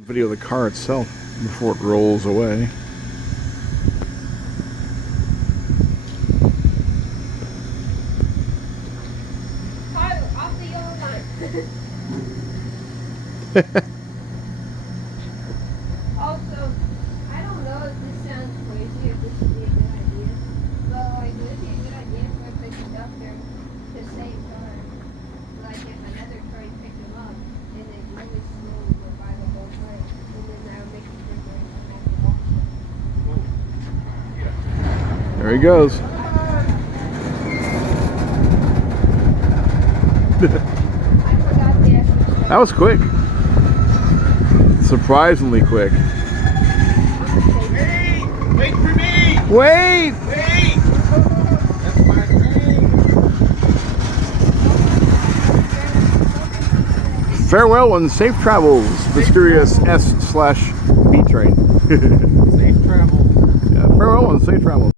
Video the car itself before it rolls away. Off the yellow line. Also, I don't know if this sounds crazy, if this would be a good idea, but like, would it be a good idea for the conductor to stay in car? Like, if another car picked him up and then really slowly go by the whole way, and then that would make him think they're going to have to watch it. There he goes. I forgot the extra. That was quick. Surprisingly quick. Wait for me! Wait! Wait! That's my train! Farewell and safe travels, mysterious S/B train. Safe travel. Yeah, farewell and safe travels.